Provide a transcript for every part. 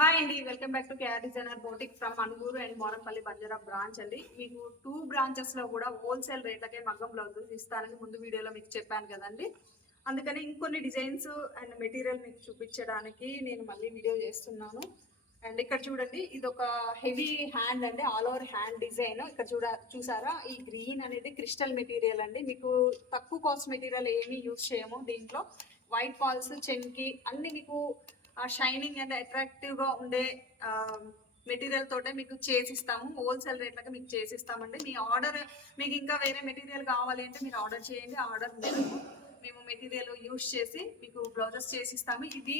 Hi అండి, welcome back to KR designer boutique from Manuguru and Morampalli Banjara branch అండి. మీకు 2 branches లో కూడా హోల్సేల్ రేట్లకే మగ్గం బ్లౌజులు ఇస్తానని ముందు వీడియోలో మీకు చెప్పాను కదండి. అందుకని ఇంకొన్ని డిజైన్స్ అండ్ మెటీరియల్ మీకు చూపించడానికి నేను మళ్ళీ వీడియో చేస్తున్నాను. అండ్ ఇక్కడ చూడండి, ఇది ఒక హెవీ హ్యాండ్ అండి, ఆల్ ఓవర్ హ్యాండ్ డిజైన్. ఇక్కడ చూసారా, ఈ గ్రీన్ అనేది క్రిస్టల్ మెటీరియల్ అండి. మీకు తక్కువ కాస్ట్ మెటీరియల్ ఏమీ యూజ్ చేయము. దీంట్లో వైట్ పాల్స్, చెన్కి అన్ని మీకు షైనింగ్ అండ్ అట్రాక్టివ్గా ఉండే మెటీరియల్ తోటే మీకు చేసిస్తాము. హోల్సేల్ రేట్లకి మీకు చేసిస్తామండి. మీ ఆర్డర్ మీకు ఇంకా వేరే మెటీరియల్ కావాలి అంటే మీరు ఆర్డర్ చేయండి. ఆర్డర్ మేరకు మేము మెటీరియల్ యూజ్ చేసి మీకు బ్లౌజెస్ చేసిస్తాము. ఇది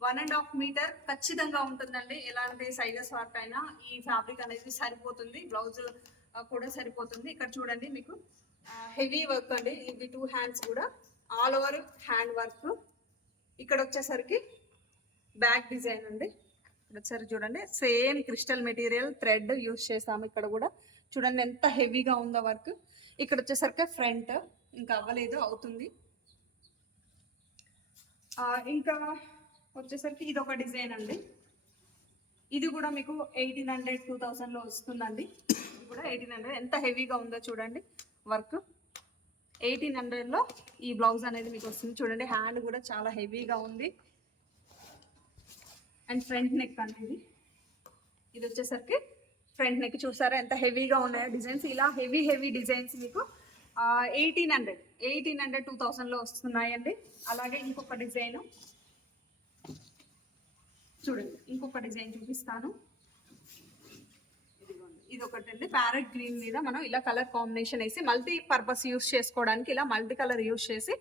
1.5 మీటర్ ఖచ్చితంగా ఉంటుందండి. ఎలాంటి సైజెస్ వార్క్ అయినా ఈ ఫ్యాబ్రిక్ అనేది సరిపోతుంది, బ్లౌజ్ కూడా సరిపోతుంది. ఇక్కడ చూడండి, మీకు హెవీ వర్క్ అండి. ఇది 2 హ్యాండ్స్ కూడా ఆల్ ఓవర్ హ్యాండ్ వర్క్. ఇక్కడ వచ్చేసరికి బ్యాక్ డిజైన్ అండి. ఒకసారి చూడండి, same crystal material thread use చేసాము. ఇక్కడ కూడా చూడండి ఎంత హెవీగా ఉందో వర్క్. ఇక్కడ వచ్చేసరికి ఫ్రంట్ ఇంకా అవ్వలేదు, అవుతుంది. ఇంకా వచ్చేసరికి ఇది ఒక డిజైన్ అండి. ఇది కూడా మీకు 1800 2000లో వస్తుందండి. ఇది కూడా 1800. ఎంత హెవీగా ఉందో చూడండి వర్క్. 1800లో ఈ బ్లౌజ్ అనేది మీకు వస్తుంది. చూడండి, హ్యాండ్ కూడా చాలా హెవీగా ఉంది. అండ్ ఫ్రంట్ నెక్ అనేది ఇది వచ్చేసరికి ఫ్రంట్ నెక్. చూసారా ఎంత హెవీగా ఉన్నాయో డిజైన్స్. ఇలా హెవీ డిజైన్స్ మీకు 1800 2000లో వస్తున్నాయండి. అలాగే ఇంకొక డిజైన్ చూడండి, ఇంకొక డిజైన్ చూపిస్తాను. ఇది ఒకటి అండి, ప్యారెట్ గ్రీన్ మీద మనం ఇలా కలర్ కాంబినేషన్ వేసి మల్టీ పర్పస్ యూస్ చేసుకోవడానికి ఇలా మల్టీ కలర్ యూస్ చేసి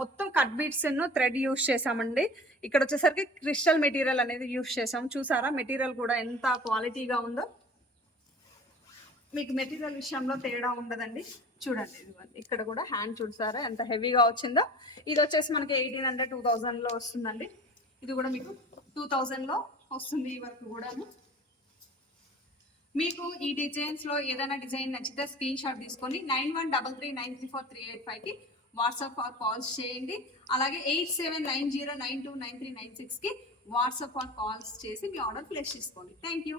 మొత్తం కట్ బీట్స్ థ్రెడ్ యూస్ చేసామండి. ఇక్కడ వచ్చేసరికి క్రిస్టల్ మెటీరియల్ అనేది యూస్ చేసాం. చూసారా మెటీరియల్ కూడా ఎంత క్వాలిటీగా ఉందో. మీకు మెటీరియల్ విషయంలో తేడా ఉండదండి. చూడండి, ఇక్కడ కూడా హ్యాండ్ చూసారా ఎంత హెవీగా వచ్చిందో. ఇది వచ్చేసి మనకి 1800 2000లో వస్తుందండి. ఇది కూడా మీకు 2000లో వస్తుంది. ఈ వర్క్ కూడాను. మీకు ఈ డిజైన్స్లో ఏదైనా డిజైన్ నచ్చితే స్క్రీన్ షాట్ తీసుకొని 9133934385కి వాట్సాప్ ఆర్ కాల్స్ చేయండి. అలాగే 8790929396కి వాట్సాప్ ఆర్ కాల్స్ చేసి మీ ఆర్డర్ ప్లేస్ చేసుకోండి. Thank you.